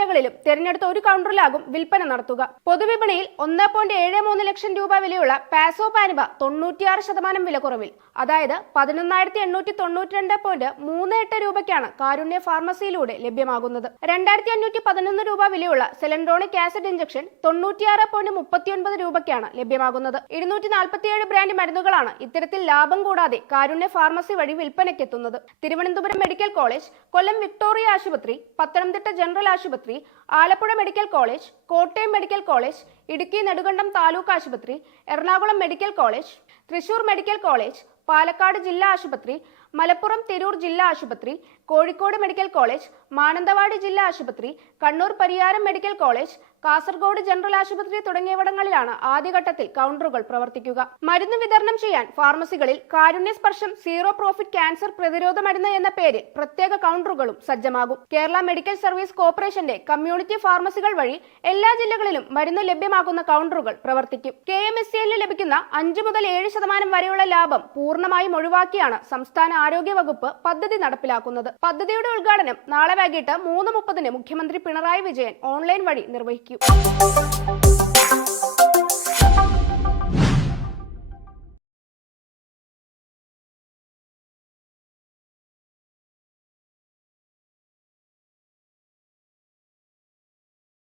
ജില്ലകളിലും തിരഞ്ഞെടുത്ത ഒരു കൗണ്ടറിലാകും വിൽപ്പന നടത്തുക. പൊതുവിപണിയിൽ 1.73 ലക്ഷം രൂപ വിലയുള്ള പാസോ പാനിബ 96% വില കുറവിൽ, അതായത് 11,892.38 രൂപയ്ക്കാണ് കാരുണ്യ ഫാർമസിയിലൂടെ ലഭ്യമാകുന്നത്. 2,511 രൂപ വിലയുള്ള സെലൻഡ്രോണിക് ആസിഡ് ഇഞ്ചക്ഷൻ 96.39 രൂപയ്ക്കാണ് ലഭ്യമാകുന്നത്. 247 ബ്രാൻഡ് മരുന്നുകളാണ് ഇത്തരത്തിൽ ലാഭം കൂടാതെ കാരുണ്യ ഫാർമസി വഴി വിൽപ്പനയ്ക്കെത്തുന്നത്. Thiruvananthapuram medical college, Kollam Victoria ആശുപത്രി, പത്തനംതിട്ട ജനറൽ ആശുപത്രി, Alappuzha medical college, Kottayam medical college, Idukki Nedumkandam taluk ആശുപത്രി, Ernakulam medical college, Thrissur medical college, Palakkad ജില്ലാ ആശുപത്രി, മലപ്പുറം തിരൂർ ജില്ലാ ആശുപത്രി, കോഴിക്കോട് മെഡിക്കൽ കോളേജ്, മാനന്തവാടി ജില്ലാ ആശുപത്രി, Kannur Pariyaram medical college, Kasaragod general ആശുപത്രി തുടങ്ങിയവിടങ്ങളിലാണ് ആദ്യഘട്ടത്തിൽ കൗണ്ടറുകൾ പ്രവർത്തിക്കുക. മരുന്ന് വിതരണം ചെയ്യാൻ ഫാർമസികളിൽ കാരുണ്യ സ്പർശം സീറോ പ്രോഫിറ്റ് ക്യാൻസർ പ്രതിരോധ മരുന്ന് എന്ന പേരിൽ പ്രത്യേക കൗണ്ടറുകളും സജ്ജമാകും. കേരള മെഡിക്കൽ സർവീസ് കോർപ്പറേഷന്റെ കമ്മ്യൂണിറ്റി ഫാർമസികൾ വഴി എല്ലാ ജില്ലകളിലും മരുന്ന് ലഭ്യമാകുന്ന കൗണ്ടറുകൾ പ്രവർത്തിക്കും. KMSCL ലഭിക്കുന്ന 5 മുതൽ 7% വരെയുള്ള ലാഭം പൂർണ്ണമായും ഒഴിവാക്കിയാണ് സംസ്ഥാന ആരോഗ്യ വകുപ്പ് പദ്ധതി നടപ്പിലാക്കുന്നത്. പദ്ധതിയുടെ ഉദ്ഘാടനം നാളെ വൈകിട്ട് 3:30 മുഖ്യമന്ത്രി പിണറായി വിജയൻ ഓൺലൈൻ വഴി നിർവഹിക്കും.